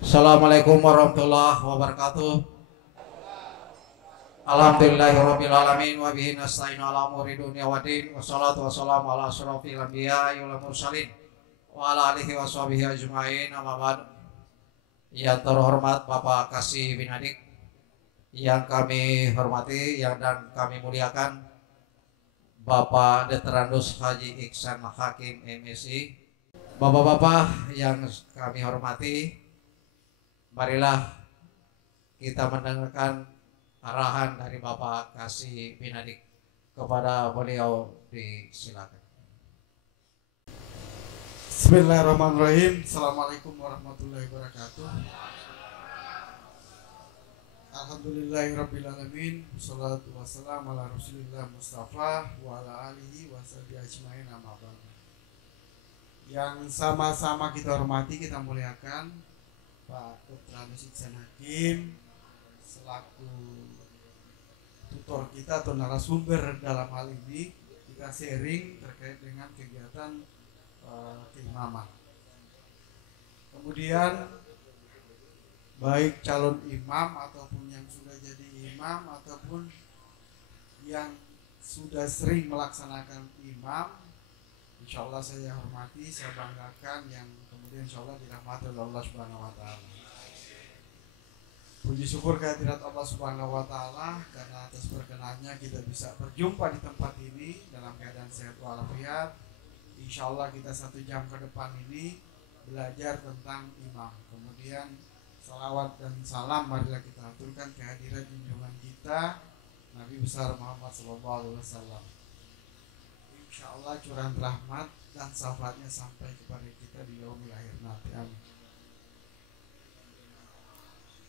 Assalamualaikum warahmatullahi wabarakatuh. Alhamdulillahirabbil alamin wa bihi nasta'inu ala umuri dunya waddin wassalatu wassalamu ala asyrofil anbiya'i wal mursalin wa ala alihi washabihi ajmain amma ba'd. Yang terhormat Bapak Kasih Binadik, yang kami hormati dan kami muliakan Bapak Detranus Haji Iksan Hakim MSI, Bapak-bapak yang kami hormati, marilah kita mendengarkan arahan dari Bapak Kasih Binadik. Kepada beliau disilakan. Bismillahirrahmanirrahim. Assalamualaikum warahmatullahi wabarakatuh. Alhamdulillahirrabbilalamin. Wassalatu wassalamu ala rasulillah Mustafa wa ala alihi wa sahbihi ajmain amma ba'd. Yang sama-sama kita hormati, kita muliakan Pak Detranus Iksan Hakim selaku tutor kita atau narasumber dalam hal ini. Kita sharing terkait dengan kegiatan keimaman. Kemudian baik calon imam ataupun yang sudah jadi imam ataupun yang sudah sering melaksanakan imam, insya Allah saya hormati, saya banggakan, yang kemudian insya Allah dirahmati oleh Allah Subhanahu Wa Taala. Puji syukur kehadirat Allah Subhanahu Wa Taala karena atas berkenannya kita bisa berjumpa di tempat ini dalam keadaan sehat walafiat. Insya Allah kita 1 jam ke depan ini belajar tentang imam. Kemudian salawat dan salam marilah kita aturkan kehadiran junjungan kita Nabi besar Muhammad SAW. Insya Allah curahan rahmat dan syafaatnya sampai kepada kita di yaumil akhir nanti. Amin.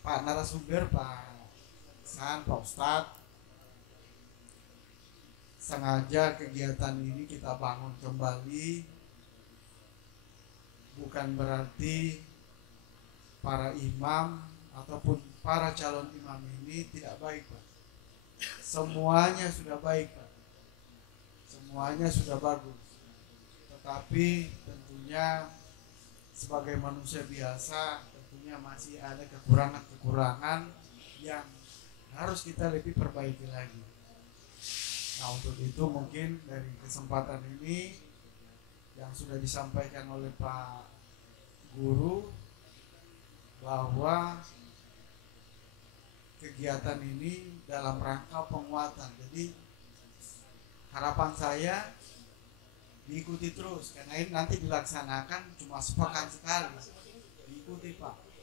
Pak narasumber, Pak San, Pak Ustadz, sengaja kegiatan ini kita bangun kembali, bukan berarti para imam ataupun para calon imam ini tidak baik, Pak. Semuanya sudah baik, Pak. Semuanya sudah bagus. Tetapi tentunya sebagai manusia biasa, tentunya masih ada kekurangan-kekurangan yang harus kita lebih perbaiki lagi. Nah, untuk itu mungkin dari kesempatan ini yang sudah disampaikan oleh Pak Guru bahwa kegiatan ini dalam rangka penguatan. Jadi harapan saya diikuti terus, karena ini nanti dilaksanakan cuma sepekan sekali. Diikuti, Pak.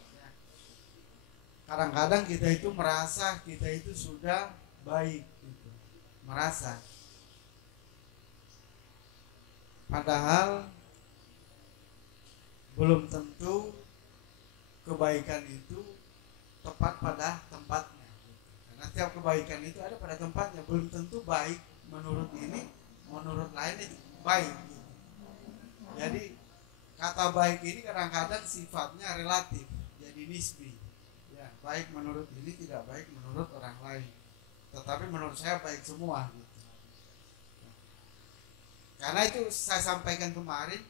Kadang-kadang kita itu merasa kita itu sudah baik gitu. Merasa. Padahal belum tentu kebaikan itu tepat pada tempatnya. Karena setiap kebaikan itu ada pada tempatnya. Belum tentu baik menurut ini, menurut lain itu baik. Jadi kata baik ini kadang-kadang sifatnya relatif, jadi nisbi. Ya, baik menurut ini tidak baik menurut orang lain. Tetapi menurut saya baik semua. Gitu. Karena itu saya sampaikan kemarin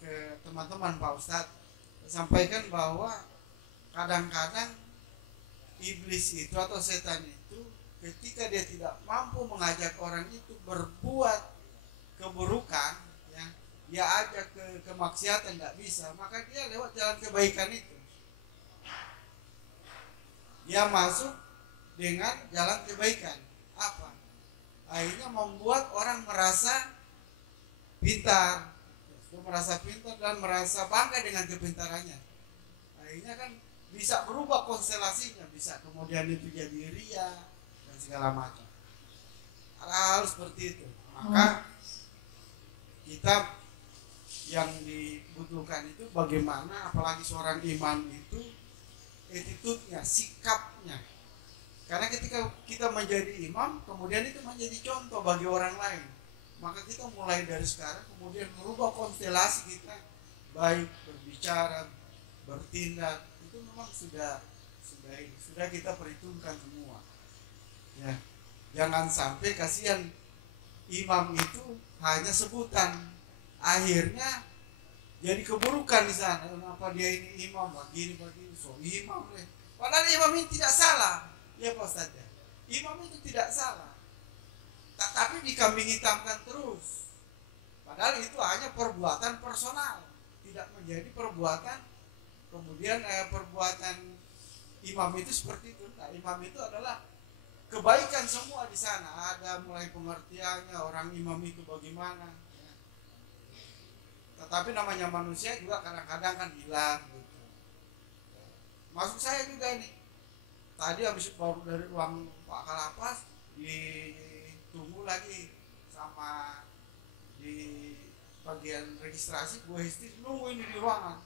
ke teman-teman Pak Ustadz, sampaikan bahwa kadang-kadang iblis itu atau setan itu ketika dia tidak mampu mengajak orang itu berbuat keburukan, ya, dia ajak ke kemaksiatan tidak bisa, maka dia lewat jalan kebaikan itu. Dia masuk dengan jalan kebaikan. Apa? Akhirnya membuat orang merasa pintar, merasa pintar dan merasa bangga dengan kepintarannya. Akhirnya kan bisa berubah konstelasinya, bisa kemudian itu jadi ria dan segala macam. Hal seperti itu. Maka kita yang dibutuhkan itu bagaimana, apalagi seorang imam itu attitude-nya, sikapnya. Karena ketika kita menjadi imam, kemudian itu menjadi contoh bagi orang lain. Maka kita mulai dari sekarang kemudian merubah konstelasi kita, baik berbicara, bertindak, itu memang sudah kita perhitungkan semua. Ya, jangan sampai kasihan imam itu hanya sebutan. Akhirnya jadi keburukan di sana. Kenapa dia ini imam begini, so imam deh. Padahal imam ini tidak salah, ya Pak Ustaz. Imam itu tidak salah, tapi dikambing hitamkan terus. Padahal itu hanya perbuatan personal, tidak menjadi perbuatan. Kemudian perbuatan imam itu seperti itu. Nah, imam itu adalah kebaikan semua di sana. Ada mulai pengertiannya orang imam itu bagaimana. Ya. Tetapi namanya manusia juga kadang-kadang kan hilang. Gitu. Maksud saya juga ini. Tadi habis baru dari ruang Pak Kalapas ditunggu lagi sama di bagian registrasi, gue nunggu ini di ruangan.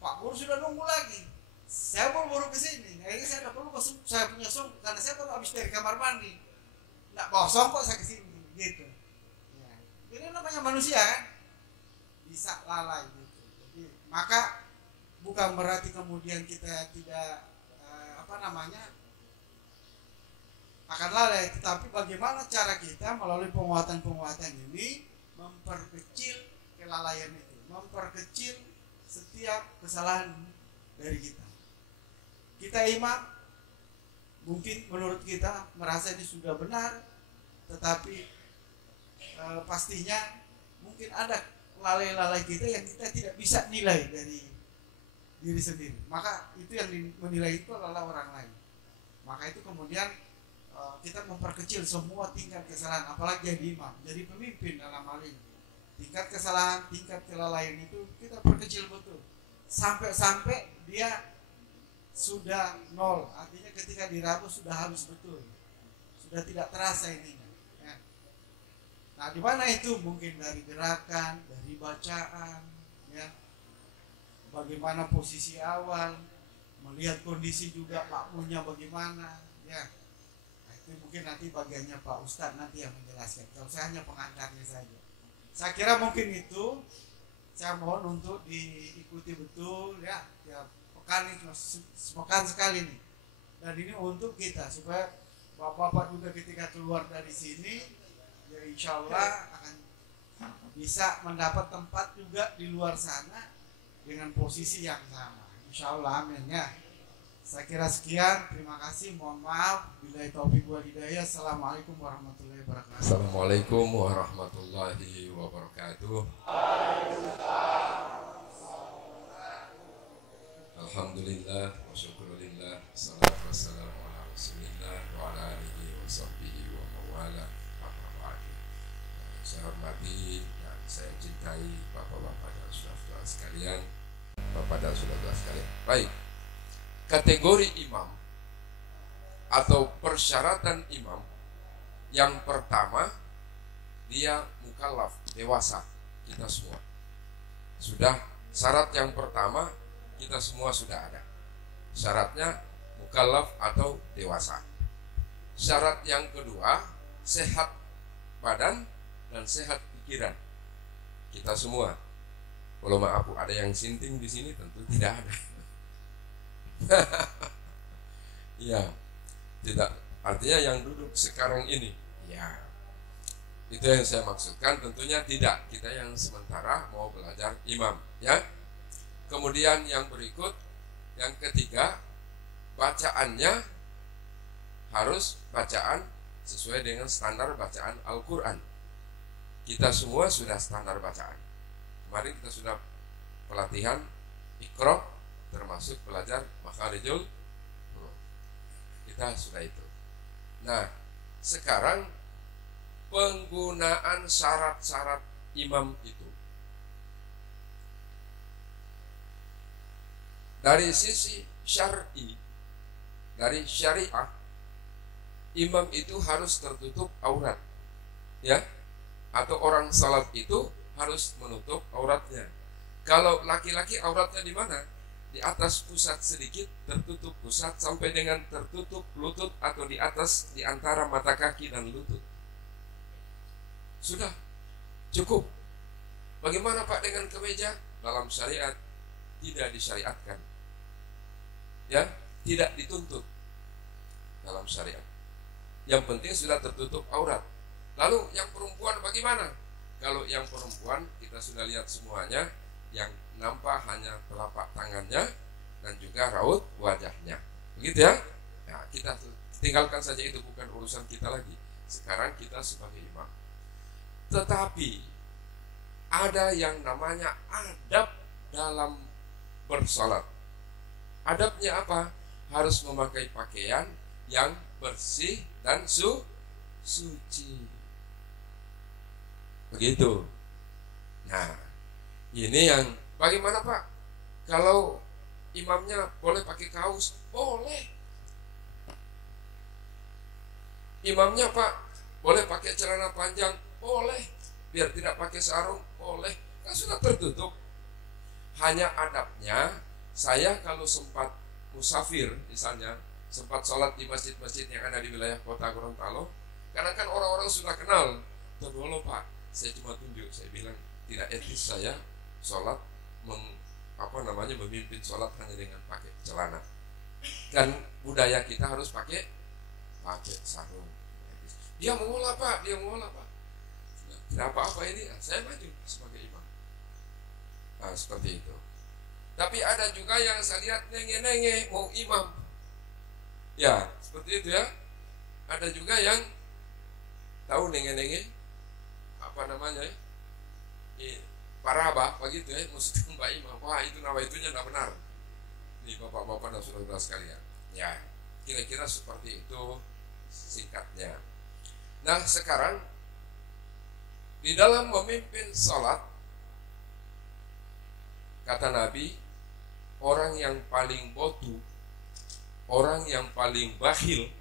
Pak Guru sudah nunggu lagi. Saya baru ke sini. Akhirnya saya tidak perlu masuk, saya punya songkok karena saya baru habis dari kamar mandi. Nggak bawa songkok saya ke sini, gitu. Ya. Ini namanya manusia kan, bisa lalai gitu. Jadi maka bukan berarti kemudian kita tidak akan lalai, tetapi bagaimana cara kita melalui penguatan-penguatan ini memperkecil kelalaian itu, memperkecil setiap kesalahan dari kita. Kita imam, mungkin menurut kita merasa ini sudah benar, tetapi pastinya mungkin ada lalai-lalai kita yang kita tidak bisa nilai dari diri sendiri. Maka itu yang menilai itu adalah orang lain. Maka itu kemudian kita memperkecil semua tingkat kesalahan, apalagi jadi imam, jadi pemimpin dalam hal ini. Tingkat kesalahan, tingkat kelalaian itu kita perkecil betul. Sampai dia sudah nol, artinya ketika dirabu sudah halus betul, sudah tidak terasa ininya. Ya. Nah, di mana itu? Mungkin dari gerakan, dari bacaan, ya. Bagaimana posisi awal, melihat kondisi juga makmunya bagaimana, ya. Nah, itu mungkin nanti bagiannya Pak Ustadz nanti yang menjelaskan. Kalau saya hanya pengantarnya saja. Saya kira mungkin itu. Saya mohon untuk diikuti betul, ya. Ya, pekan ini cuma sepekan sekali nih. Dan ini untuk kita supaya bapak-bapak juga ketika keluar dari sini, ya insya Allah akan bisa mendapat tempat juga di luar sana dengan posisi yang sama. Insya Allah, amin ya. Saya kira sekian, terima kasih, mohon maaf. Billahi taufiq wal hidayah. Assalamualaikum warahmatullahi wabarakatuh. Assalamualaikum warahmatullahi wabarakatuh. Alhamdulillah wa syukurillah, salatu wassalamu ala rasulillah wa ala alihi wa sahbihi wa mawala. Saya hormati dan saya cintai bapak-bapak dan saudara-saudara sekalian, bapak dan saudara sekalian. Baik, kategori imam atau persyaratan imam yang pertama, dia mukallaf, dewasa. Kita semua sudah, syarat yang pertama kita semua sudah ada. Syaratnya mukallaf atau dewasa. Syarat yang kedua, sehat badan dan sehat pikiran. Kita semua. Kalau maaf, ada yang sinting di sini tentu tidak ada. Ya, tidak. Artinya yang duduk sekarang ini, ya, itu yang saya maksudkan. Tentunya tidak. Kita yang sementara mau belajar imam, ya. Kemudian yang berikut, yang ketiga, bacaannya harus bacaan sesuai dengan standar bacaan Al-Quran. Kita semua sudah standar bacaan. Kemarin kita sudah pelatihan Iqra, termasuk belajar makharijul huruf. Kita sudah itu. Nah, sekarang penggunaan syarat-syarat imam itu. Dari sisi syar'i, dari syariah, imam itu harus tertutup aurat, ya. Atau orang salat itu harus menutup auratnya. Kalau laki-laki auratnya di mana? Di atas pusat sedikit, tertutup pusat sampai dengan tertutup lutut, atau di atas, di antara mata kaki dan lutut. Sudah cukup. Bagaimana Pak dengan kemeja? Dalam syariat tidak disyariatkan, ya, tidak dituntut dalam syariat. Yang penting sudah tertutup aurat. Lalu yang perempuan bagaimana? Kalau yang perempuan kita sudah lihat semuanya, yang nampak hanya telapak tangannya dan juga raut wajahnya. Begitu ya? Nah, kita tinggalkan saja itu, bukan urusan kita lagi. Sekarang kita sebagai imam. Tetapi ada yang namanya adab dalam bersalat. Adabnya apa? Harus memakai pakaian yang bersih dan suci. Begitu. Nah, ini yang bagaimana Pak? Kalau imamnya boleh pakai kaos? Boleh. Imamnya Pak boleh pakai celana panjang? Boleh. Biar tidak pakai sarung? Boleh. Kan sudah tertutup. Hanya adabnya, saya kalau sempat musafir misalnya, sempat sholat di masjid-masjid yang ada di wilayah kota Gorontalo, karena kan orang-orang sudah kenal. Tunggu Pak, saya cuma tunjuk, saya bilang tidak etis saya sholat memimpin sholat hanya dengan pakai celana. Dan budaya kita harus pakai sarung. Dia mau lah Pak, tidak apa-apa ini, saya maju sebagai imam. Nah, seperti itu. Tapi ada juga yang saya lihat nenge-nenge mau imam. Ya, seperti itu ya. Ada juga yang tahu nenge-nenge apa namanya ya? Paraba begitu ya, maksudnya Mbak Imam. Wah, itu nama itunya tidak benar. Ini bapak-bapak dan saudara sekalian. Ya, kira-kira seperti itu singkatnya. Nah, sekarang di dalam memimpin salat, kata Nabi, orang yang paling bodoh, orang yang paling bakhil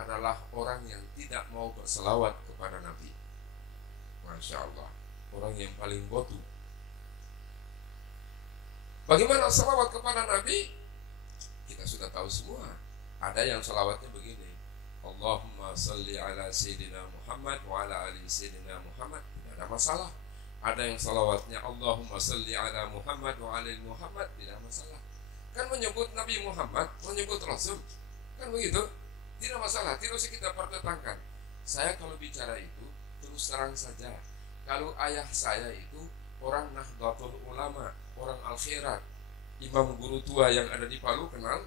adalah orang yang tidak mau berselawat kepada Nabi. Masya Allah, orang yang paling bodoh. Bagaimana selawat kepada Nabi? Kita sudah tahu semua. Ada yang selawatnya begini: Allahumma salli ala Sayyidina Muhammad wa ala ali Sayyidina Muhammad. Tidak ada masalah. Ada yang salawatnya Allahumma salli ala Muhammad wa ala Muhammad, tidak masalah. Kan menyebut Nabi Muhammad, menyebut Rasul, kan begitu, tidak masalah, tidak usah kita pertentangkan. Saya kalau bicara itu terus terang saja. Kalau ayah saya itu orang Nahdlatul Ulama, orang Al-Khairat, imam guru tua yang ada di Palu, kenal?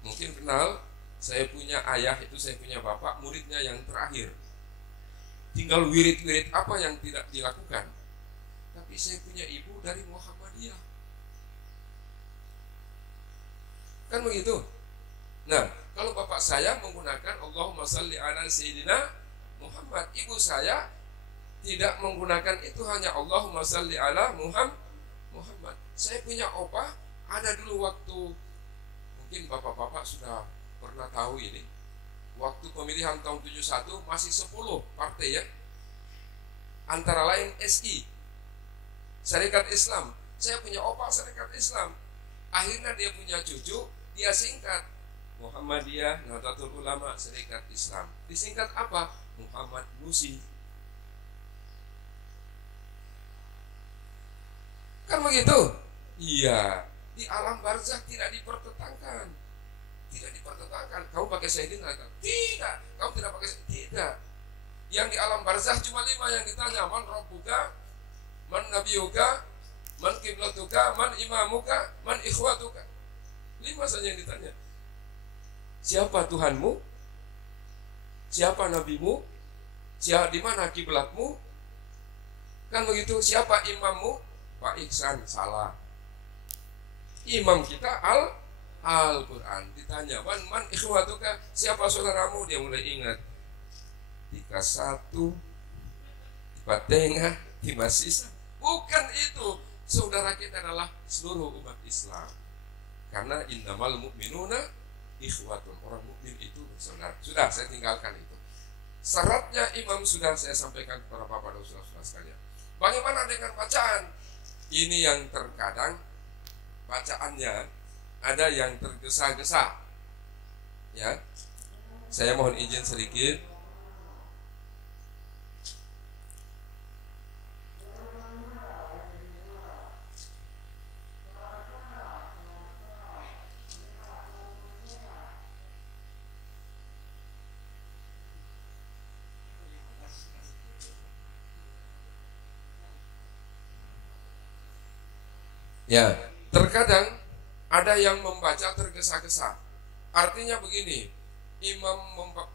Mungkin kenal. Saya punya ayah itu, saya punya bapak, muridnya yang terakhir. Tinggal wirid-wirid apa yang tidak dilakukan. Tapi saya punya ibu dari Muhammadiyah. Kan begitu. Nah, kalau bapak saya menggunakan Allahumma salli ala Sayyidina Muhammad, ibu saya tidak menggunakan itu, hanya Allahumma salli ala Muhammad. Saya punya opa, ada dulu waktu, mungkin bapak-bapak sudah pernah tahu ini, waktu pemilihan tahun 71 masih 10 partai ya, antara lain SI, Syarikat Islam. Saya punya opa Syarikat Islam. Akhirnya dia punya cucu, dia singkat Muhammadiyah Nahdlatul Ulama Syarikat Islam. Disingkat apa? Muhammad Musi. Kan begitu? Iya. Di alam barzakh tidak dipertentangkan. Tidak dipertentangkan. Kamu pakai Sayyidina? Tidak. Kamu tidak pakai Sayyidina? Tidak. Yang di alam barzakh cuma 5 yang ditanya: man rabbuka, man nabiyuka, man kiblatuka, man imamuka, man ikhwatuka. 5 saja yang ditanya. Siapa Tuhanmu? Siapa nabimu? Siapa, di mana kiblatmu? Kan begitu. Siapa imammu? Pak Ihsan. Salah. Imam kita Al-Quran. Ditanya, man ikhwatuka, siapa saudaramu? Dia mulai ingat. Tika 1, Tika tengah, Tika sisa. Bukan itu. Saudara kita adalah seluruh umat Islam. Karena innamal mu'minuna ikhwatun. Orang mukmin itu bersaudara. Sudah, saya tinggalkan itu. Syaratnya imam sudah saya sampaikan kepada Bapak dan saudara-saudara sekalian. Bagaimana dengan bacaan? Ini yang terkadang bacaannya ada yang tergesa-gesa. Ya, saya mohon izin sedikit. Ya, terkadang ada yang membaca tergesa-gesa. Artinya begini,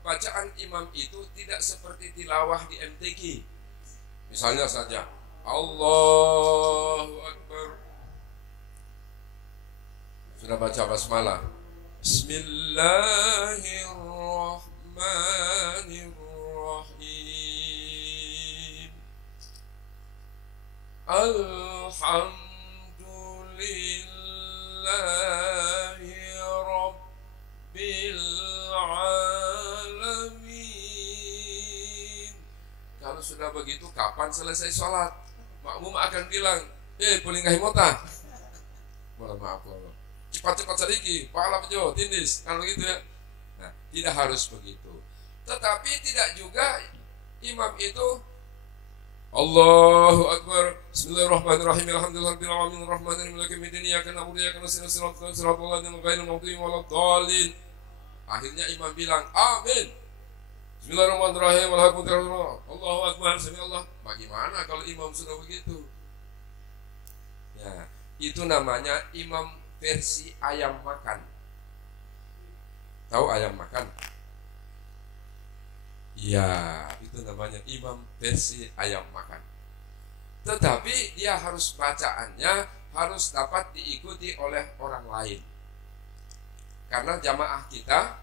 bacaan imam itu tidak seperti tilawah di MTQ. Misalnya saja, Allahu Akbar. Sudah baca basmalah. Bismillahirrahmanirrahim. Alhamdulillahi Rabbil Alamin. Kalau sudah begitu, kapan selesai sholat? Makmum akan bilang, boleh nggak himota? Mohon maaf, cepat-cepat sedikit, pahala penjo, tindis, kan begitu ya. Nah, tidak harus begitu. Tetapi tidak juga imam itu Allahu Akbar, Bismillahirrahmanirrahim, Alhamdulillahirabbil alamin, arrahmanirrahim, maliki yaumiddin, iyyaka na'budu wa iyyaka nasta'in, ihdinas siratal ladzina ghairil maghdubi waladdallin. Akhirnya imam bilang, amin. Bismillahirrahmanirrahim, Allahu Akbar, Bismillah. Bagaimana kalau imam sudah begitu? Ya, itu namanya imam versi ayam makan. Tahu ayam makan? Ya, itu namanya imam versi ayam makan. Tetapi dia harus bacaannya harus dapat diikuti oleh orang lain. Karena jamaah kita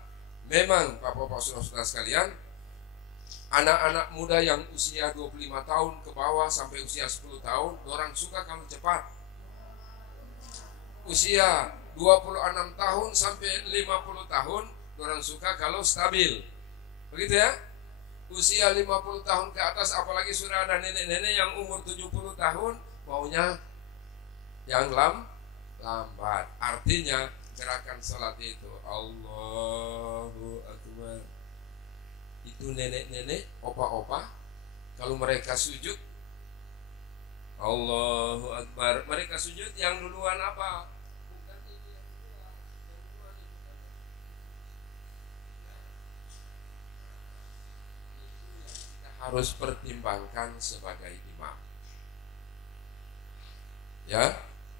memang Bapak-bapak saudara sekalian, anak-anak muda yang usia 25 tahun ke bawah sampai usia 10 tahun, orang suka kalau cepat. Usia 26 tahun sampai 50 tahun, orang suka kalau stabil. Begitu ya? Usia 50 tahun ke atas, apalagi sudah ada nenek-nenek yang umur 70 tahun, maunya yang lambat. Artinya gerakan salat itu Allahu Akbar. Itu nenek-nenek, opa-opa, kalau mereka sujud Allahu Akbar, mereka sujud yang duluan apa? Bukan ini yang duluan, harus pertimbangkan sebagai imam. Ya,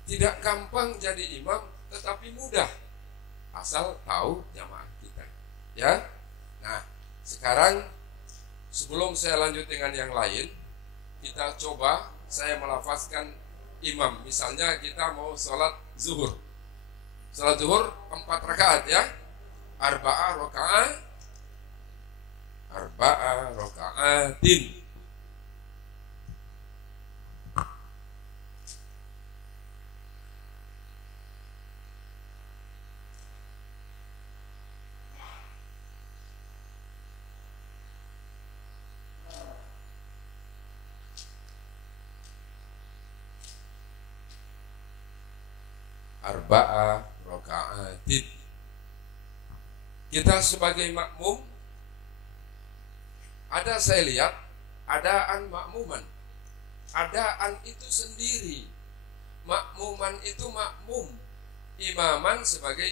tidak gampang jadi imam, tetapi mudah asal tahu jamaah kita. Ya, nah sekarang sebelum saya lanjut dengan yang lain, kita coba saya melafazkan imam. Misalnya kita mau sholat zuhur. Sholat zuhur 4 rakaat ya, arba'a raka'atin. Arba'a raka'atin. Kita sebagai makmum, ada saya lihat adaan makmuman. Adaan itu sendiri. Makmuman itu makmum. Imaman sebagai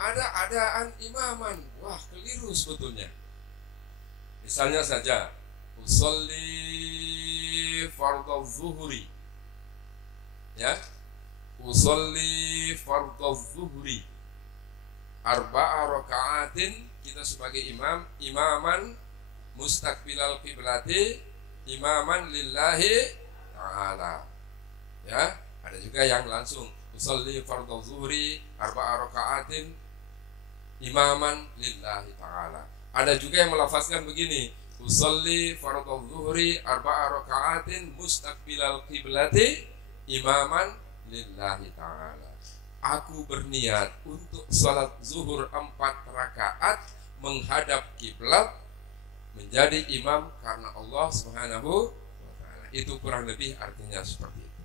ada adaan imaman. Wah, keliru sebetulnya. Misalnya saja, usolli fardhu zuhri. Ya. Usolli fardhu zuhri. Arba'a raka'atin, kita sebagai imam, imaman mustaqbilal qiblati, imaman lillahi ta'ala. Ya, ada juga yang langsung usolli fardhu zuhri arba'a raka'atin imaman lillahi ta'ala. Ada juga yang melafazkan begini, usolli fardhu zuhri arba'a raka'atin mustaqbilal qiblati imaman lillahi ta'ala. Aku berniat untuk salat zuhur 4 rakaat menghadap kiblat, menjadi imam karena Allah Subhanahu wa ta'ala. Itu kurang lebih artinya seperti itu.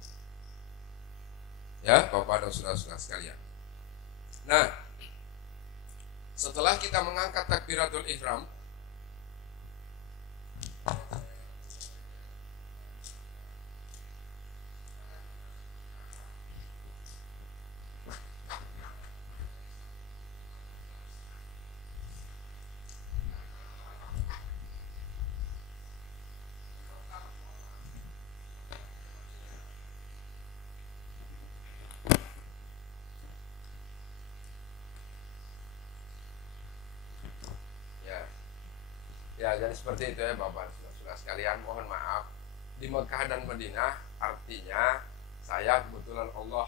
Ya, Bapak dan saudara-saudara sekalian. Nah, setelah kita mengangkat takbiratul ihram, Ya, jadi seperti itu ya Bapak Saudara sekalian, mohon maaf. Di Mekah dan Madinah artinya saya kebetulan Allah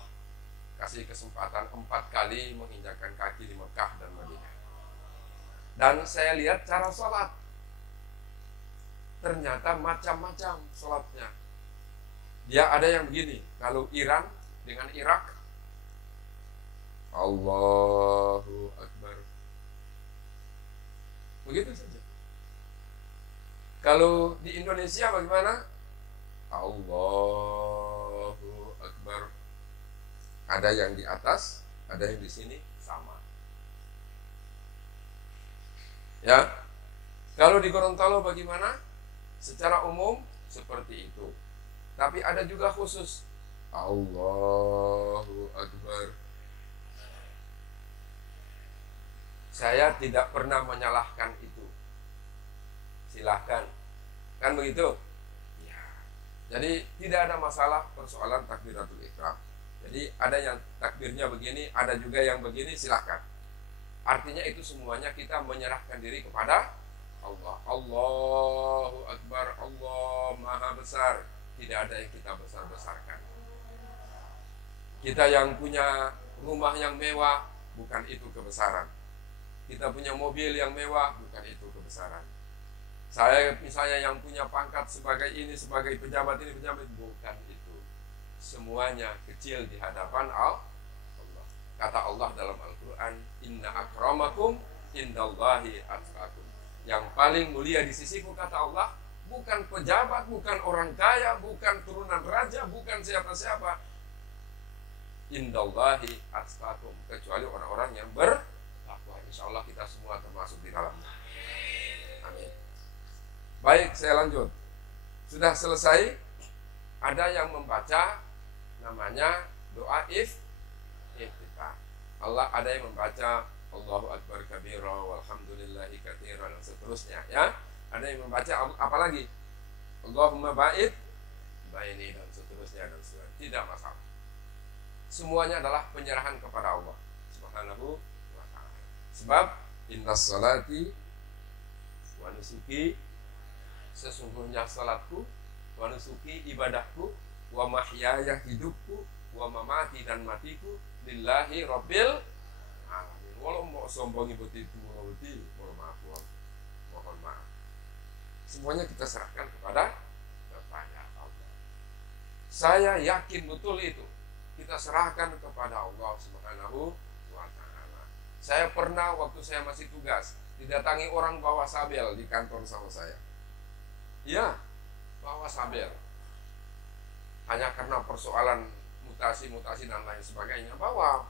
kasih kesempatan 4 kali menginjakkan kaki di Mekah dan Madinah. Dan saya lihat cara sholat. Ternyata macam-macam sholatnya. Dia ada yang begini, kalau Iran dengan Irak, Allahu Akbar. Begitu saja. Kalau di Indonesia bagaimana? Allahu Akbar. Ada yang di atas, ada yang di sini, sama. Ya. Kalau di Gorontalo bagaimana? Secara umum seperti itu. Tapi ada juga khusus. Allahu Akbar. Saya tidak pernah menyalahkan itu. Silahkan. Kan begitu? Ya. Jadi tidak ada masalah persoalan takbiratul ihram. Jadi ada yang takbirnya begini, ada juga yang begini, silahkan. Artinya itu semuanya kita menyerahkan diri kepada Allah. Allahu Akbar, Allah Maha Besar. Tidak ada yang kita besar-besarkan. Kita yang punya rumah yang mewah, bukan itu kebesaran. Kita punya mobil yang mewah, bukan itu kebesaran. Saya misalnya yang punya pangkat sebagai ini, sebagai pejabat ini, pejabat, bukan itu. Semuanya kecil di hadapan Allah. Kata Allah dalam Al-Quran, Inna akramakum indallahi atqakum. Yang paling mulia di sisiku, kata Allah, bukan pejabat, bukan orang kaya, bukan turunan raja, bukan siapa-siapa. Indallahi atqakum, kecuali orang-orang yang bertakwa. Insya Allah kita semua termasuk di dalamnya. Amin. Baik, saya lanjut. Sudah selesai. Ada yang membaca namanya doa iftitah. Allah ada yang membaca Allahu Akbar kabira walhamdulillahi katsira dan seterusnya ya. Ada yang membaca apa lagi? Allahumma ba'id baini dan seterusnya dan seterusnya. Tidak masalah. Semuanya adalah penyerahan kepada Allah Subhanahu wa ta'ala. Sebab innas salati wa nusuki, sesungguhnya salatku, wa nusuki ibadahku, wa mahyaya hidupku, wa mamati dan matiku lillahi rabbil alamin. Walau mau sombong ibu itu mohon maaf. Semuanya kita serahkan kepada Allah. Saya yakin betul itu. Kita serahkan kepada Allah Subhanahu wa ta'ala. Saya pernah waktu saya masih tugas didatangi orang bawa sabel di kantor sama saya. Iya, bawa sabel. Hanya karena persoalan mutasi dan lain sebagainya, bawa.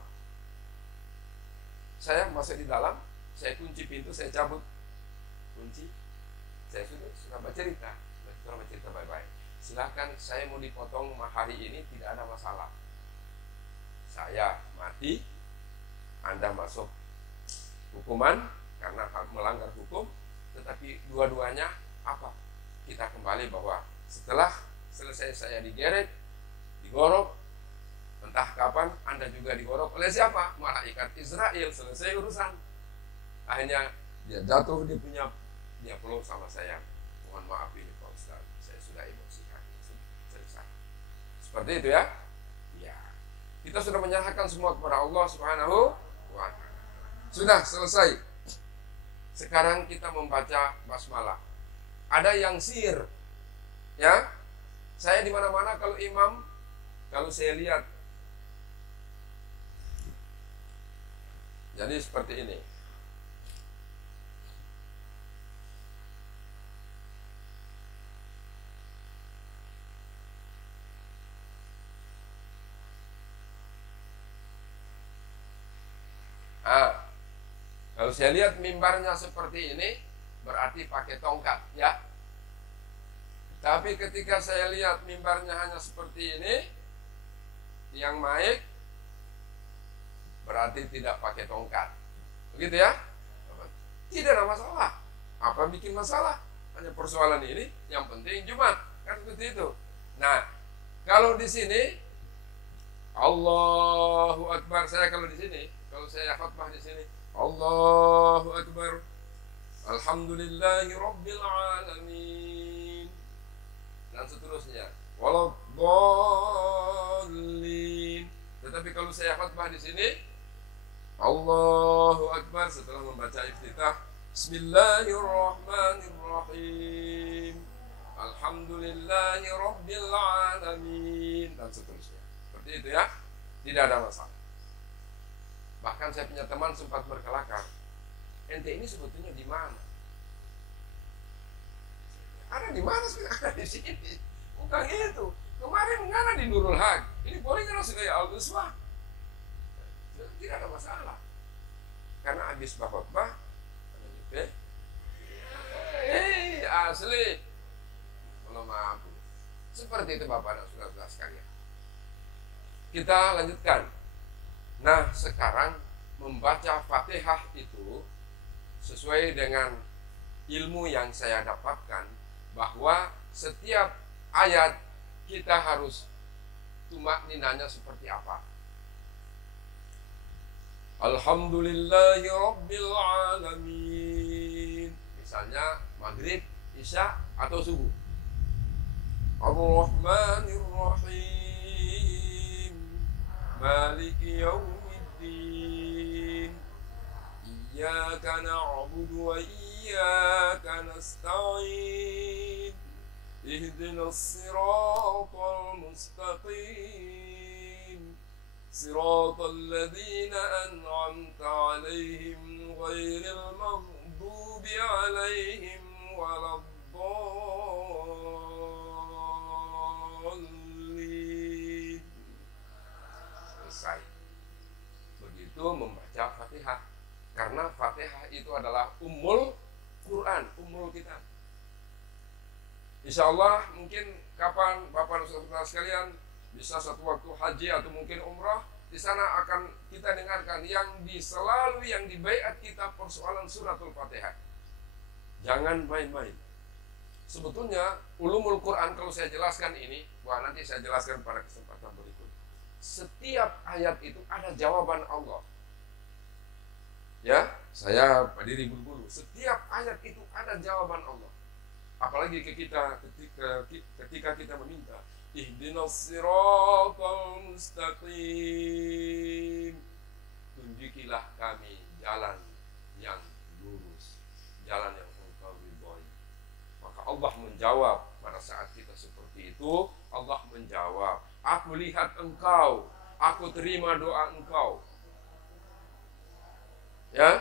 Saya masuk di dalam, saya kunci pintu, saya cabut kunci. Saya sudah bercerita baik-baik. Silakan, saya mau dipotong hari ini, tidak ada masalah. Saya mati, Anda masuk hukuman karena melanggar hukum, tetapi dua-duanya apa? Kita kembali bahwa setelah selesai saya digeret, digorok, entah kapan Anda juga digorok oleh siapa? Malaikat Israel. Selesai urusan. Akhirnya dia jatuh, dia peluk sama saya. Mohon maaf ini Pak Ustaz, saya sudah emosikan. Selesai. Seperti itu ya. Ya. Kita sudah menyerahkan semua kepada Allah Subhanahu wa ta'ala. Sudah selesai. Sekarang kita membaca basmalah. Ada yang sir. Ya. Saya di mana-mana kalau imam, kalau saya lihat, jadi seperti ini. Kalau saya lihat mimbarnya seperti ini, berarti pakai tongkat, ya. Tapi ketika saya lihat mimbarnya hanya seperti ini, yang naik, berarti tidak pakai tongkat. Begitu ya? Tidak ada masalah. Apa bikin masalah? Hanya persoalan ini, yang penting Jumat. Kan seperti itu. Nah, kalau di sini, Allahu Akbar. Saya kalau di sini, kalau saya khutbah di sini, Allahu Akbar, Alhamdulillahi Rabbil Alamin, dan seterusnya. Waladdallin. Tetapi kalau saya khutbah di sini, Allahu Akbar setelah membaca iftitah, Bismillahirrahmanirrahim, Alhamdulillahi Rabbil Alamin, dan seterusnya. Seperti itu ya, tidak ada masalah. Bahkan saya punya teman sempat berkelakar, ente ini sebetulnya di mana? Ada di mana sih? Ada di sini. Bukan itu. Kemarin ngana di Nurul Haq. Ini boleh nggak sudah Al-Uswah? Tidak ada masalah. Karena habis khutbah, asli belum mampu. Seperti itu Bapak dan Saudara sekalian. Kita lanjutkan. Nah, sekarang membaca Fatihah itu sesuai dengan ilmu yang saya dapatkan, bahwa setiap ayat kita harus tumakninanya seperti apa. Alhamdulillahi Rabbil Alamin. Misalnya maghrib, isya, atau subuh. Ar-Rahmanir Rahim, Maliki Yaumiddin, Iyyaka na'budu wa iyyaka nasta'in, Ihdinas siratal mustaqim, Siratal ladzina an'amta 'alaihim ghairil maghdubi 'alaihim waladdallin. Selesai. Begitu membaca Fatihah. Karena Fatihah itu adalah ummul Quran, ummul kitab. Insya Allah mungkin kapan Bapak dan Saudara sekalian bisa satu waktu haji atau mungkin umrah, di sana akan kita dengarkan yang selalu yang dibaiat kita persoalan suratul Fatihah. Jangan main-main. Sebetulnya ulumul Quran kalau saya jelaskan ini, nanti saya jelaskan pada kesempatan berikut. Setiap ayat itu ada jawaban Allah. Ya, saya berdiri buru-buru. Setiap ayat itu ada jawaban Allah. Apalagi ketika kita meminta, Ihdinas siratal mustaqim, tunjukilah kami jalan yang lurus, jalan yang engkau ridhoi. Maka Allah menjawab pada saat kita seperti itu. Allah menjawab, aku lihat engkau, aku terima doa engkau. Ya,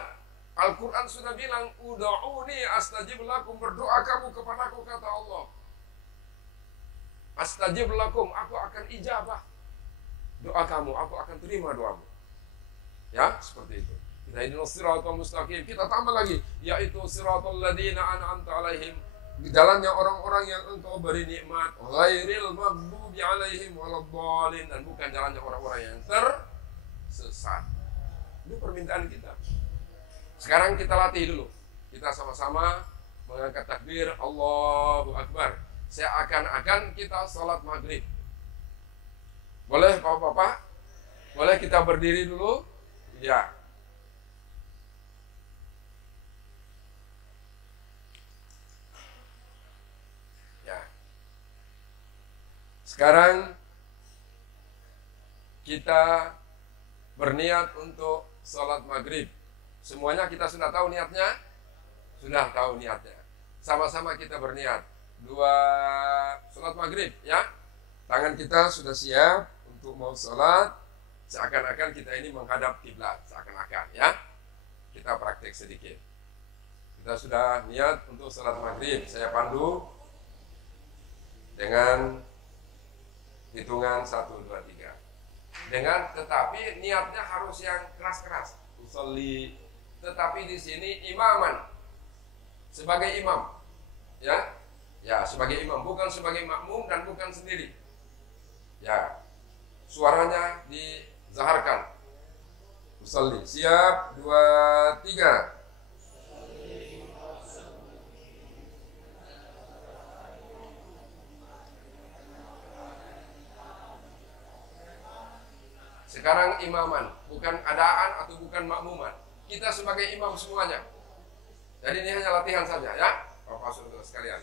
Al-Quran sudah bilang, Uda'uni astajib lakum, berdoa kamu kepadaku, kata Allah. Astajib lakum, aku akan ijabah doa kamu, aku akan terima doamu. Ya, seperti itu. Kita ihdinas siratal mustaqim. Kita tambah lagi, yaitu siratal ladzina an'amta 'alaihim, di jalannya orang-orang yang engkau beri nikmat, ghairil maghdubi 'alaihim waladdallin, dan bukan jalannya orang-orang yang tersesat. Itu permintaan kita. Sekarang kita latih dulu. Kita sama-sama mengangkat takbir Allahu Akbar. Seakan-akan kita sholat maghrib. Boleh Bapak-Bapak? Boleh kita berdiri dulu? Ya. Ya. Sekarang kita berniat untuk sholat maghrib. Semuanya kita sudah tahu niatnya? Sudah tahu niatnya. Sama-sama kita berniat. Sholat maghrib, ya. Tangan kita sudah siap untuk mau sholat. Seakan-akan kita ini menghadap kiblat, seakan-akan, ya. Kita praktek sedikit. Kita sudah niat untuk sholat maghrib. Saya pandu dengan hitungan 1, 2, 3. Tetapi niatnya harus yang keras-keras. Usolli. Tetapi di sini imaman, sebagai imam, ya. Ya, sebagai imam, bukan sebagai makmum dan bukan sendiri. Ya, suaranya dizaharkan. Usolli. Siap, 2, 3. Sekarang imaman, bukan adaan atau bukan makmuman. Kita sebagai imam semuanya. Jadi ini hanya latihan saja ya, Bapak Saudara sekalian.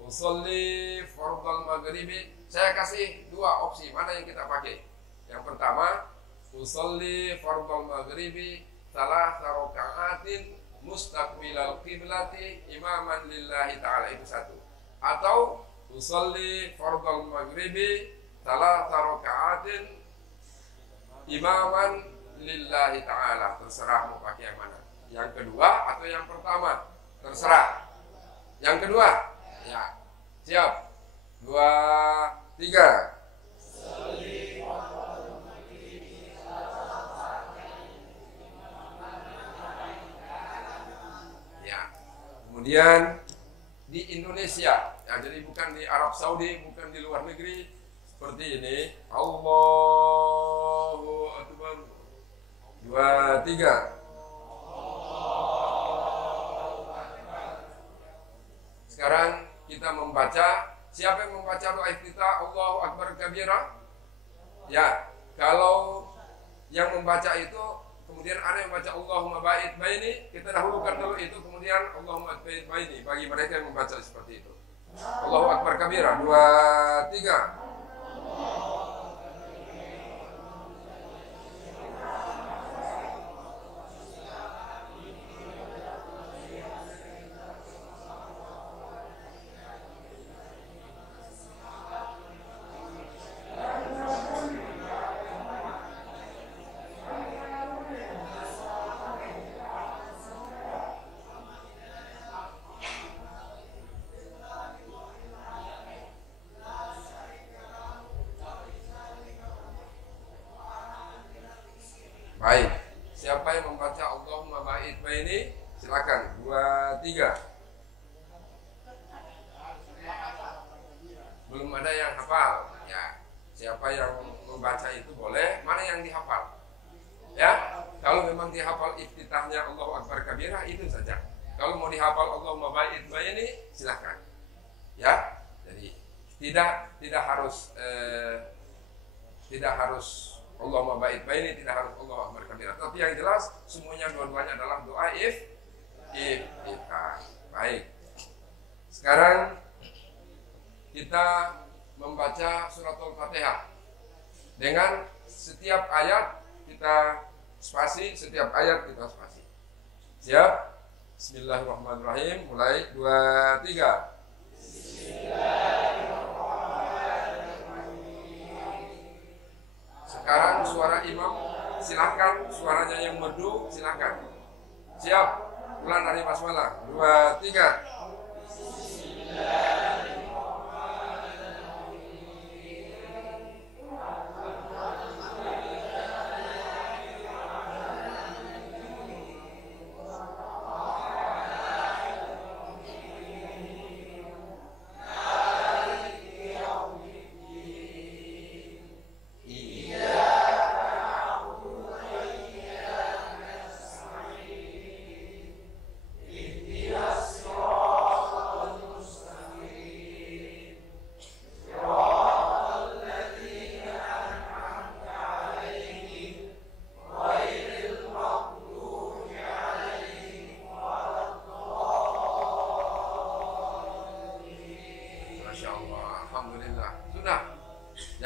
Usolli fardal maghribi, saya kasih dua opsi, mana yang kita pakai? Yang pertama, usolli fardal maghribi salah raka'atin mustaqbilal qiblati imaman lillahi ta'ala, itu satu. Atau usolli fardal maghribi salah raka'atin imaman lillahi ta'ala, terserah mau pakai yang mana. Yang kedua atau yang pertama, terserah. Yang kedua, ya, siap. 2, 3. Ya. Kemudian di Indonesia, ya, jadi bukan di Arab Saudi, bukan di luar negeri, seperti ini. Allahu Akbar. 2, 3. Sekarang kita membaca. Siapa yang membaca doa iftitah Allahu Akbar kabira? Ya, kalau yang membaca itu kemudian ada yang membaca Allahumma ba'id baini, kita dahulukan dulu itu, kemudian Allahumma ba'id baini bagi mereka yang membaca seperti itu. Allahu Akbar kabira. 2, 3. Baik, siapa yang membaca Allahumma ba'id baini? Silakan. 2, 3. Belum ada yang hafal. Ya, siapa yang membaca itu boleh. Mana yang dihafal? Ya, kalau memang dihafal iftitahnya Allahu Akbar kabira, itu saja. Kalau mau dihafal Allahumma ba'id baini, silakan. Ya, jadi tidak harus Allahumma ba'id baini, tidak harus Allahu Akbar kabira. Tapi yang jelas semuanya dua-duanya adalah doa iftitah. Baik. Sekarang kita membaca surat Al-Fatihah. Dengan setiap ayat kita spasi, setiap ayat kita spasi. Siap? Bismillahirrahmanirrahim. Mulai 2, 3. Sekarang suara imam, silakan. Suaranya yang merdu, silakan. Siap? Ulang dari basmalah. 2, 3.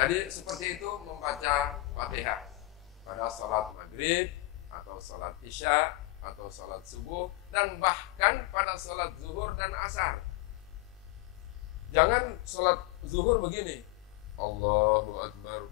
Jadi seperti itu membaca Fatihah pada salat maghrib atau salat isya atau salat subuh dan bahkan pada salat zuhur dan asar. Jangan salat zuhur begini, Allahu Akbar,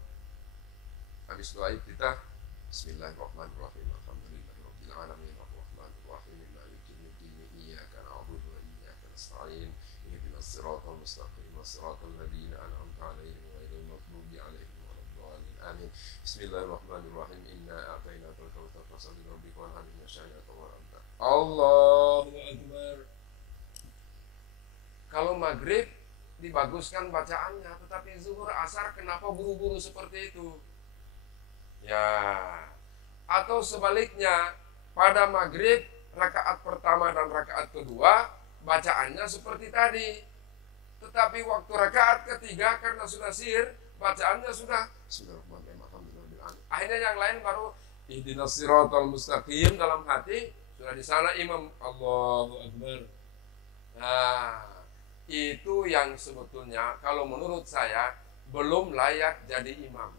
habis doa iftitah Bismillahirrahmanirrahim, alhamdulillahirabbil alamin, arrahmanir rahim, maliki yaumiddin, iyyaka na'budu wa iyyaka nasta'in, ihdinas siratal mustaqim, siratal ladzina an'amta 'alaihim ghairil maghdubi 'alaihim waladdallin. Amin. Bismillahirrahmanirrahim. Inna a'tainakal kautsar fasholli li rabbika wanhar, inna syani'aka huwal abtar. Allahu Akbar. Kalau maghrib dibaguskan bacaannya, tetapi zuhur asar kenapa buru-buru seperti itu? Ya, atau sebaliknya, pada maghrib rakaat pertama dan rakaat kedua bacaannya seperti tadi, tetapi waktu rakaat ketiga karena sudah sihir, bacaannya sudah Bismillahirrahmanirrahim, alhamdulillah. Akhirnya yang lain baru ihdinas siratal mustaqim dalam hati, Sudah di sana imam Allahu Akbar. Nah, itu yang sebetulnya kalau menurut saya belum layak jadi imam.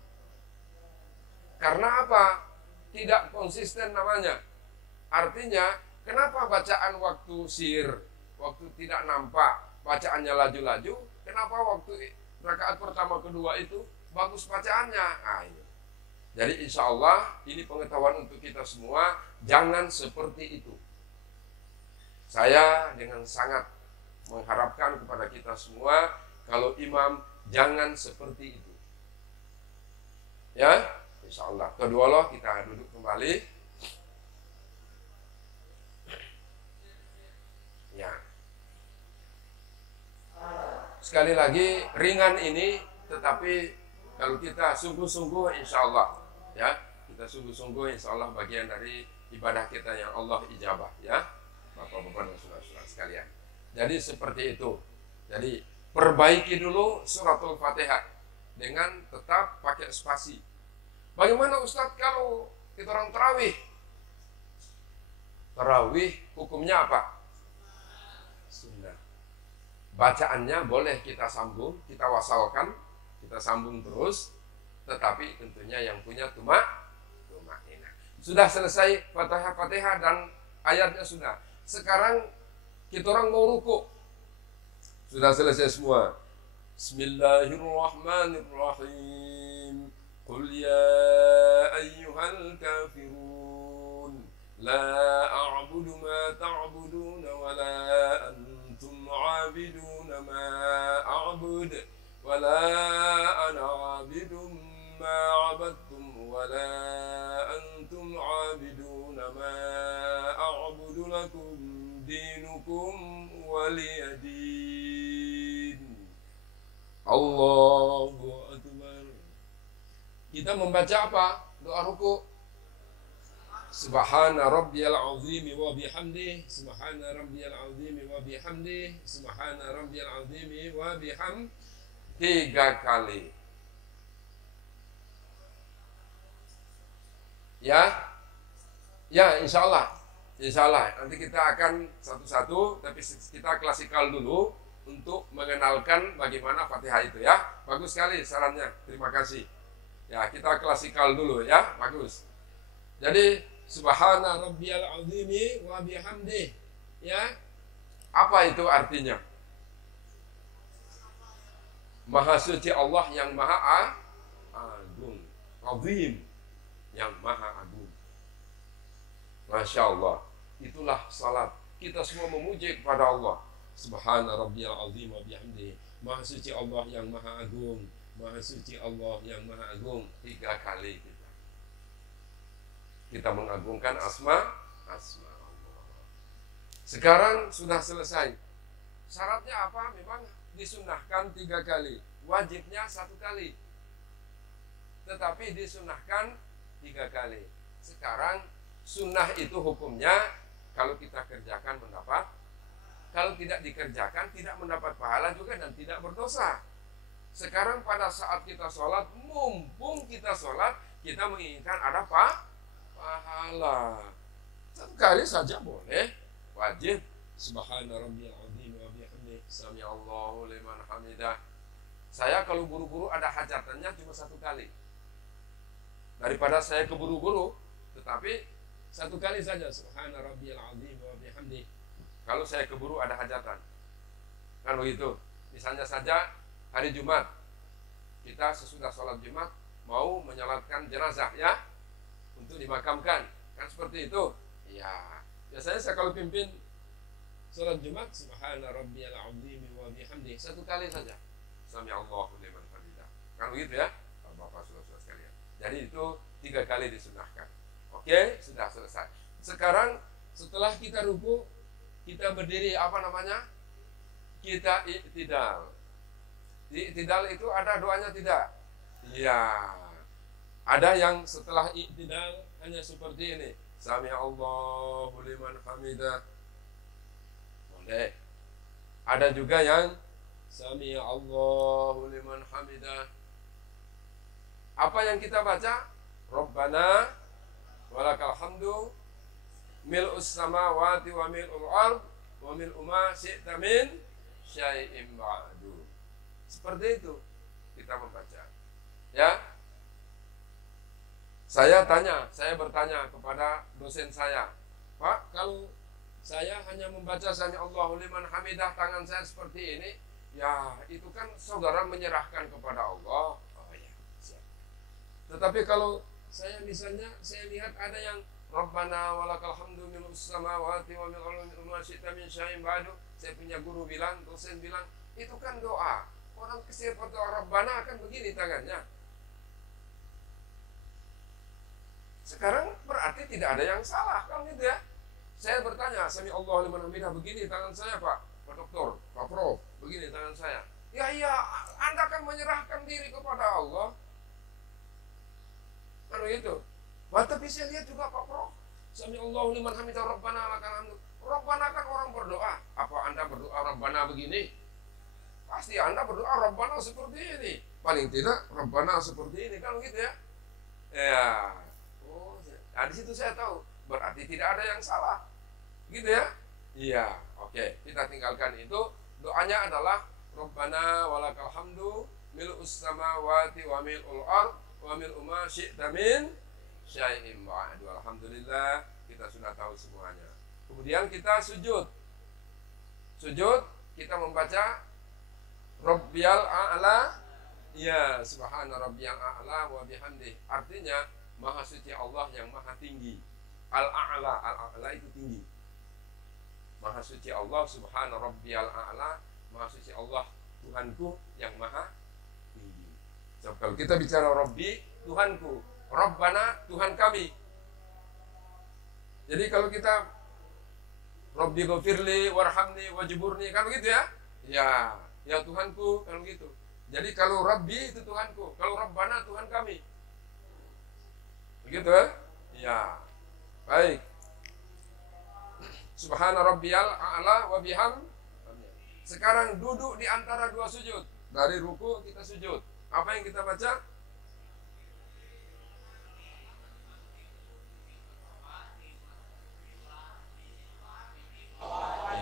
Karena apa? Tidak konsisten namanya. Artinya, kenapa bacaan waktu sir, waktu tidak nampak, bacaannya laju-laju, kenapa waktu rakaat pertama kedua itu bagus bacaannya? Nah, ini. Jadi insya Allah ini pengetahuan untuk kita semua, jangan seperti itu. Saya dengan sangat mengharapkan kepada kita semua, kalau imam jangan seperti itu. Ya, insya Allah. Kedua loh kita duduk kembali. Ya. Sekali lagi ringan ini, tetapi kalau kita sungguh-sungguh insya Allah, ya kita sungguh-sungguh insya Allah bagian dari ibadah kita yang Allah ijabah, ya Bapak-bapak dan saudara-saudara sekalian. Jadi seperti itu. Jadi perbaiki dulu suratul Fatihah dengan tetap pakai spasi. Bagaimana Ustadz kalau kita orang tarawih? Tarawih hukumnya apa? Sunnah. Bacaannya boleh kita sambung, kita wasalkan, kita sambung terus, tetapi tentunya yang punya tumakninah. Sudah selesai Fatihah dan ayatnya sudah. Sekarang kita orang mau ruku. Sudah selesai semua. Bismillahirrahmanirrahim. Qul ya ayyuhal kafirun la a'budu ma ta'budun wa la antum 'abidun ma a'bud wa la ana 'abidun ma 'abadtum wa la antum 'abidun ma a'budu lakum dinukum waliyadin. Allahu Akbar. Kita membaca apa? Doa ruku. Subhana rabbiyal azim wa bihamdih. Subhana rabbiyal azim wa bihamdih. Subhana rabbiyal azim wa bihamdih. 3 kali. Ya? Ya, insya Allah. Insya Allah, nanti kita akan satu-satu, tapi kita klasikal dulu untuk mengenalkan bagaimana Fatihah itu, ya. Bagus sekali sarannya, terima kasih. Ya, kita klasikal dulu, ya, bagus. Jadi, Subhana rabbiyal azimi wa bihamdih, ya. Apa itu artinya? Maha suci Allah yang maha agung, azim, yang maha agung. Masya Allah. Itulah salat. Kita semua memuji kepada Allah. Subhana rabbiyal azim wa bihamdihi. Maha suci Allah yang maha agung. Maha suci Allah yang maha agung. 3 kali kita mengagungkan asma Allah. Sekarang sudah selesai. Syaratnya apa? Memang disunnahkan 3 kali. Wajibnya 1 kali. Tetapi disunnahkan 3 kali. Sekarang sunnah itu hukumnya kalau kita kerjakan mendapat, kalau tidak dikerjakan tidak mendapat pahala juga dan tidak berdosa. Sekarang pada saat kita sholat, mumpung kita sholat, kita menginginkan ada pahala. 1 kali saja boleh, wajib. Subhana rabbiyal azim wa bihamdihi sami Allahu liman hamidah. Saya kalau buru-buru ada hajatannya cuma 1 kali. Daripada saya keburu-buru, tetapi 1 kali saja Subhana rabbiyal azim wa bihamdihi. Kalau saya keburu ada hajatan, kan begitu. Misalnya saja hari Jumat, kita sesudah sholat Jumat mau menyolatkan jenazah, ya, untuk dimakamkan, kan seperti itu. Ya, biasanya saya kalau pimpin sholat Jumat Subhana rabbiyal azim wa bihamdihi 1 kali saja. Sami Allahu liman hamidah. Kan begitu, ya, Bapak saudara sekalian. Jadi itu 3 kali disunahkan. Oke, sudah selesai. Sekarang setelah kita ruku, kita berdiri, apa namanya? Kita i'tidal. Di i'tidal itu ada doanya tidak? Iya. Ada yang setelah i'tidal hanya seperti ini. Sami Allahu liman hamidah. Boleh. Ada juga yang Sami Allahu liman hamidah. Apa yang kita baca? Rabbana walakal hamdu mil'us samawati wa mil'ul ard wa mil'u ma syi'ta min syai'im ba'du. Seperti itu kita membaca. Ya. Saya bertanya kepada dosen saya, Pak, kalau saya hanya membaca sami Allahu liman hamidah, tangan saya seperti ini, ya itu kan saudara menyerahkan kepada Allah. Oh ya, siap. Tetapi kalau saya misalnya, saya lihat ada yang Rabbana walakal hamdu mil'us samawati wa mil'u ma syi'ta min syai'in ba'du. Saya punya guru bilang, dosen bilang, itu kan doa. Orang kesehatan doa Rabbana akan begini tangannya. Sekarang berarti tidak ada yang salah, kan gitu ya. Saya bertanya, sami Allahu liman hamidah, begini tangan saya Pak Doktor, Pak Prof, begini tangan saya. Ya iya, Anda kan menyerahkan diri kepada Allah. Kan gitu. Wah, tapi saya lihat juga Pak Prof, sami Allahu liman hamidah Rabbana lakal hamdu. Rabbana kan orang berdoa. Apa Anda berdoa Rabbana begini? Pasti Anda berdoa Rabbana seperti ini. Paling tidak Rabbana seperti ini, kan gitu ya. Ya. Oh, nah di situ saya tahu berarti tidak ada yang salah, gitu ya? Iya, oke. Kita tinggalkan itu. Doanya adalah Rabbana walakal hamdu mil'us samawati wa mil'ul ard wa mil'u ma syi'ta min syai'in ba'du. Alhamdulillah, kita sudah tahu semuanya. Kemudian kita sujud. Sujud kita membaca Rabbiyal a'la. Ya, subhana rabbiyal a'la wa bihamdih. Artinya Maha suci Allah yang maha tinggi. Al-a'la, al-a'la itu tinggi. Maha suci Allah, subhana rabbiyal a'la, maha suci Allah Tuhanku yang maha tinggi. So, kalau kita bicara Rabbi, Tuhanku, Rabbana, Tuhan kami. Jadi kalau kita Rabbi ghafirli warhamni wajburni, kan begitu ya? Ya Tuhanku, kan begitu. Jadi kalau Rabbi itu Tuhanku, kalau Rabbana Tuhan kami. Begitu ya? Baik. Subhana rabbiyal a'la wa biham. Sekarang duduk di antara dua sujud. Dari ruku kita sujud. Apa yang kita baca?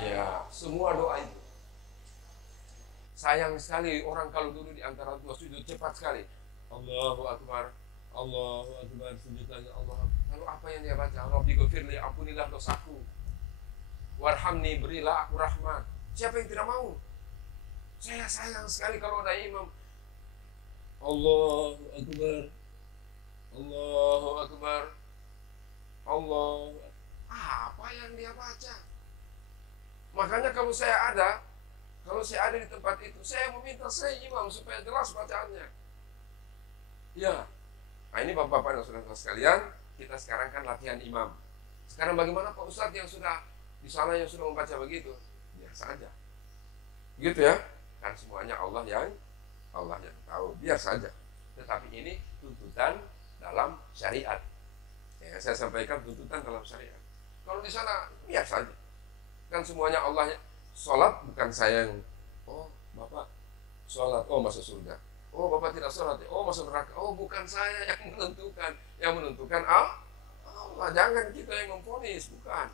Iya, semua doa itu. Sayang sekali orang kalau duduk di antara dua sujud cepat sekali. Allahu Akbar. Allahu Akbar, sujud lagi Allah. Lalu apa yang dia baca? Rabbi ghafirli, ampunilah dosaku. Warhamni, berilah aku rahmat. Siapa yang tidak mau? Saya sayang sekali kalau ada imam Allahu Akbar, Allahu Akbar, Allah. Apa yang dia baca? Makanya kalau saya ada di tempat itu, saya meminta saya imam supaya jelas bacaannya. Ya. Nah ini bapak-bapak dan saudara sekalian, kita sekarang kan latihan imam. Sekarang bagaimana Pak Ustadz yang sudah di sana yang sudah membaca begitu? Biasa aja. Gitu ya. Kan semuanya Allah yang tahu, biasa saja. Tetapi ini tuntutan dalam syariat. Ya, saya sampaikan tuntutan dalam syariat. Kalau di sana biasa saja. Kan semuanya Allah. Sholat bukan saya yang, oh Bapak sholat, oh masuk surga. Oh Bapak tidak sholat, oh masuk neraka. Oh bukan saya yang menentukan. Yang menentukan Allah. Jangan kita yang memvonis, bukan.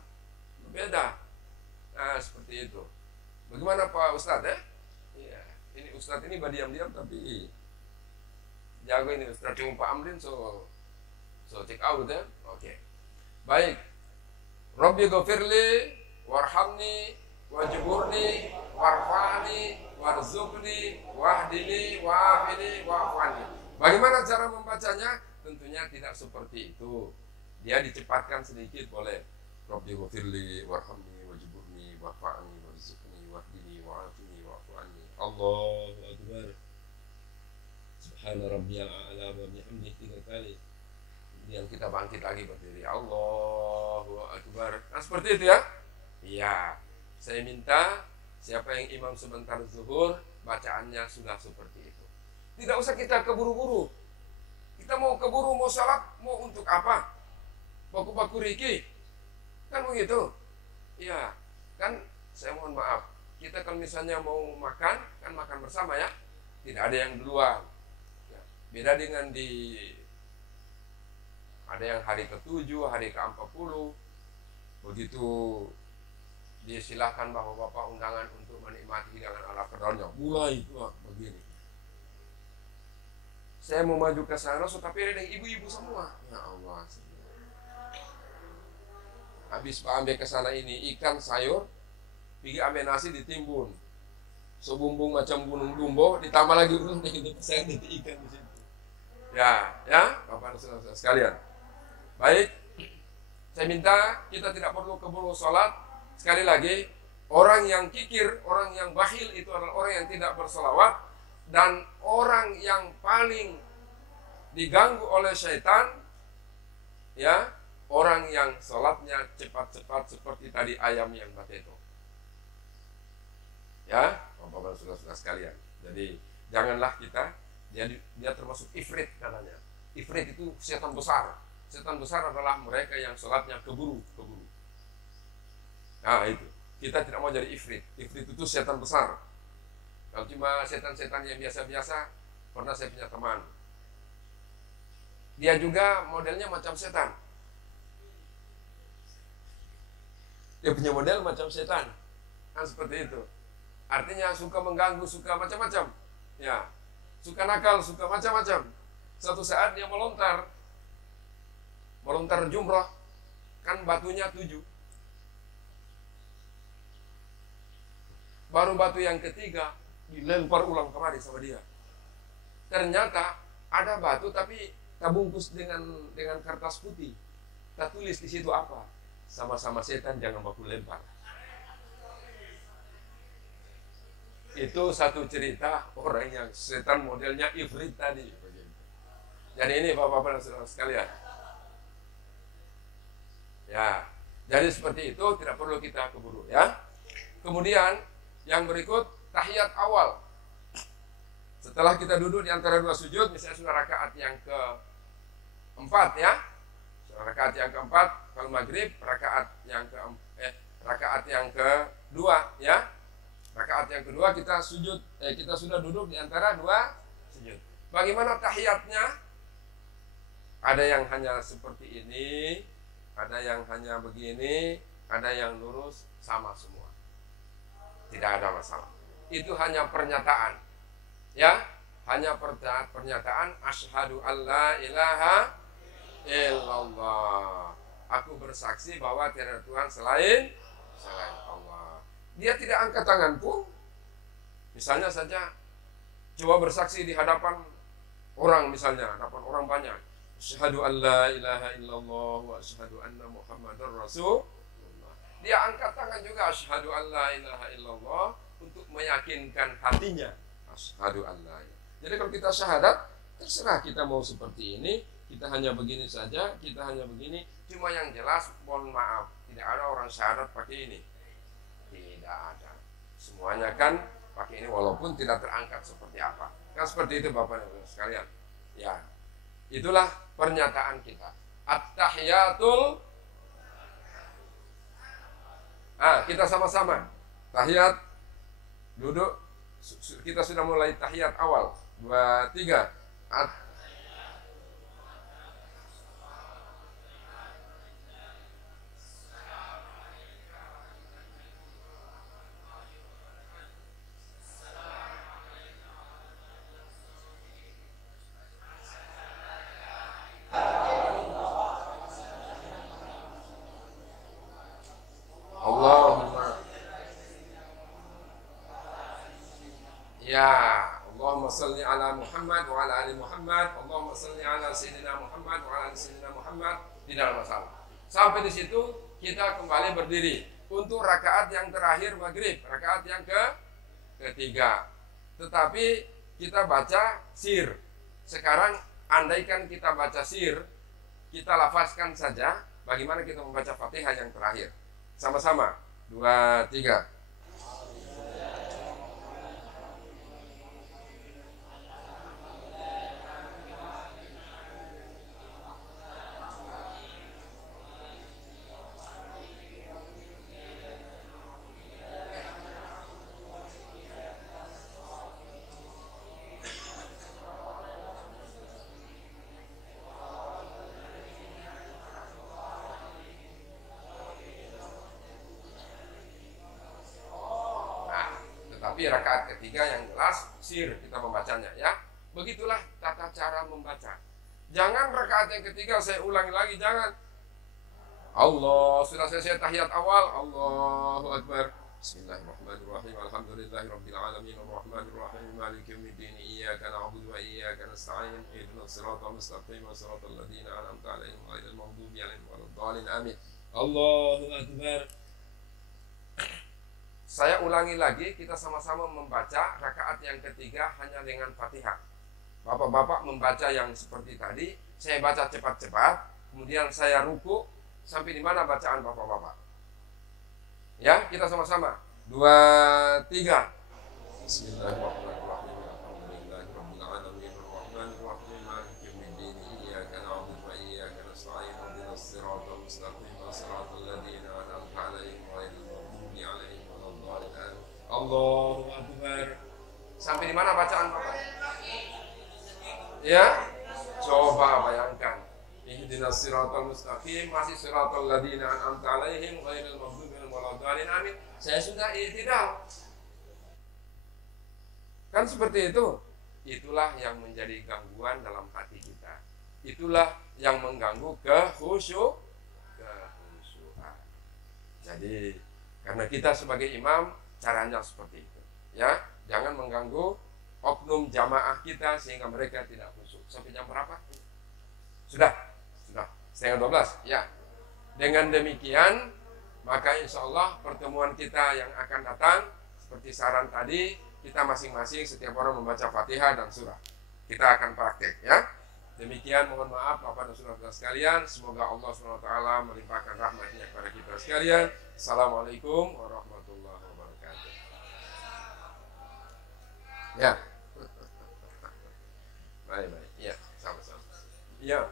Beda. Nah seperti itu. Bagaimana Pak Ustadz ya? Iya. Ini Ustadz ini diam-diam tapi jago ini Ustadz. Cuma Pak Amrin so check out ya. Oke. Baik. Rabbi ghafirli warhamni wajburni warfani warzuqni wahdini wa'afini wa'afani. Bagaimana cara membacanya? Tentunya tidak seperti itu. Dia dicepatkan sedikit boleh. Rabbi ghafirli warhamni wajburni warfani warzuqni wahdini wa'afini wa'afani. Allahu Akbar. Subhana rabbiyal a'la wa bihamdihi 3 kali. Kemudian kita bangkit lagi berdiri. Allahu Akbar. Nah seperti itu ya. Iya. Saya minta siapa yang imam sebentar zuhur, bacaannya sudah seperti itu. Tidak usah kita keburu-buru. Kita mau keburu, mau salat, mau untuk apa? Baku-baku riki. Kan begitu. Iya. Kan saya mohon maaf. Kita kalau misalnya mau makan, kan makan bersama ya. Tidak ada yang duluan. Ya. Beda dengan ada yang hari ke-7, hari ke-40. Begitu disilahkan bapak-bapak undangan untuk menikmati hidangan ala Firaunnya, mulai begini. Saya mau maju ke sana, tapi ada ibu-ibu semua. Ya Allah. Habis Pak ambil ke sana ini ikan sayur, pergi ambil nasi ditimbun, sebumbung macam gunung Dumbo, ditambah lagi saya ikan di situ. Ya, Bapak Saudara sekalian. Baik, saya minta kita tidak perlu keburu sholat. Sekali lagi, orang yang kikir, orang yang bakhil itu adalah orang yang tidak berselawat, dan orang yang paling diganggu oleh syaitan, ya, orang yang sholatnya cepat-cepat seperti tadi ayam yang bateto. Ya, Bapak-bapak saudara-saudara sekalian. Jadi janganlah kita, dia termasuk ifrit katanya. Ifrit itu setan besar. Setan besar adalah mereka yang sholatnya keburu. Nah itu, kita tidak mau jadi ifrit. Ifrit itu setan besar. Kalau cuma setan-setan yang biasa-biasa, pernah saya punya teman. Dia juga modelnya macam setan. Dia punya model macam setan, kan seperti itu. Artinya suka mengganggu, suka macam-macam, ya, suka nakal, suka macam-macam. Suatu saat dia melontar jumrah, kan batunya 7. Baru batu yang ketiga dilempar ulang kemari sama dia. Ternyata ada batu tapi tak bungkus dengan kertas putih. Tak tulis di situ apa. Sama-sama setan, jangan baku lempar. Itu satu cerita orang yang setan modelnya ifrit tadi. Jadi ini bapak-bapak dan saudara sekalian. Ya, jadi seperti itu, tidak perlu kita keburu ya. Kemudian yang berikut tahiyat awal. Setelah kita duduk di antara dua sujud, misalnya sudah rakaat yang keempat ya. Rakaat yang keempat kalau maghrib, rakaat yang kedua ya. Rakaat yang kedua kita sujud, kita sudah duduk di antara dua sujud. Bagaimana tahiyatnya? Ada yang hanya seperti ini, ada yang hanya begini, ada yang lurus, sama semua. Tidak ada masalah. Itu hanya pernyataan. Ya, hanya pernyataan asyhadu alla ilaha illallah. Aku bersaksi bahwa tiada Tuhan selain Allah. Dia tidak angkat tangan pun. Misalnya saja coba bersaksi di hadapan orang, misalnya hadapan orang banyak. Asyhadu alla ilaha illallah wa asyhadu anna Muhammadar Rasulullah. Dia angkat tangan juga asyhadu alla ilaha illallah untuk meyakinkan hatinya. Asyhadu alla. Jadi kalau kita syahadat, terserah kita mau seperti ini. Kita hanya begini saja, kita hanya begini. Cuma yang jelas, mohon maaf, tidak ada orang syahadat pakai ini. Tidak ada. Semuanya kan pakai ini walaupun tidak terangkat seperti apa. Kan seperti itu Bapak dan Ibu sekalian. Ya, itulah pernyataan kita. At-tahiyatul. Kita sama-sama. Tahiyat, duduk. Kita sudah mulai tahiyat awal. 2, 3. Allahumma salli ala Muhammad wa ala ali Muhammad. Allahumma salli ala Sayyidina Muhammad wa ala ali Sayyidina Muhammad. Tidak ada masalah. Sampai di situ kita kembali berdiri untuk rakaat yang terakhir maghrib, rakaat yang ketiga. Tetapi kita baca sir. Sekarang andaikan kita baca sir, kita lafazkan saja bagaimana kita membaca Fatihah yang terakhir. Sama-sama. 2, 3. Tapi rakaat ketiga yang jelas sir kita membacanya ya. Begitulah tata cara membaca. Jangan rakaat yang ketiga saya ulangi lagi, jangan. Allah, sudah selesai tahiyat awal, Allahu Akbar. Bismillahirrahmanirrahim. Alhamdulillahirabbil alamin arrahmanir rahim maliki yaumiddin iyyaka na'budu wa iyyaka nasta'in ihdinas siratal mustaqim siratal ladzina an'amta 'alaihim ghairil maghdubi 'alaihim waladdallin amin. Allahu Akbar. Saya ulangi lagi, kita sama-sama membaca rakaat yang ketiga hanya dengan Fatihah. Bapak-bapak membaca yang seperti tadi, saya baca cepat-cepat, kemudian saya ruku, sampai di mana bacaan bapak-bapak? Ya, kita sama-sama. 2, 3. Bismillahirrahmanirrahim. Alhamdulillahirabbil alamin arrahmanir rahim maliki yaumiddin iyyaka na'budu wa iyyaka nasta'in ihdinas siratal mustaqim siratal ladzina an'amta 'alaihim ghairil maghdubi 'alaihim waladdallin. Allahu Akbar. Sampai di mana bacaan bapak? Ya, coba bayangkan. Ihdinas siratal mustaqim masih siratal ladzina an'amta 'alaihim ghairil maghdubi 'alaihim waladdallin. Amin. Saya sudah i'tidal. Kan seperti itu. Itulah yang menjadi gangguan dalam hati kita. Itulah yang mengganggu kekhusyuan. Jadi karena kita sebagai imam caranya seperti itu. Ya, jangan mengganggu oknum jamaah kita sehingga mereka tidak khusyuk. Sampai jam berapa? Sudah 11:30. Ya. Dengan demikian, maka insya Allah pertemuan kita yang akan datang seperti saran tadi, kita masing-masing setiap orang membaca Fatihah dan surah. Kita akan praktek ya. Demikian, mohon maaf Bapak dan Saudara sekalian. Semoga Allah SWT melimpahkan rahmatnya kepada kita sekalian. Assalamualaikum warahmatullahi wabarakatuh. Ya. Baik. Ya, sama-sama. Ya.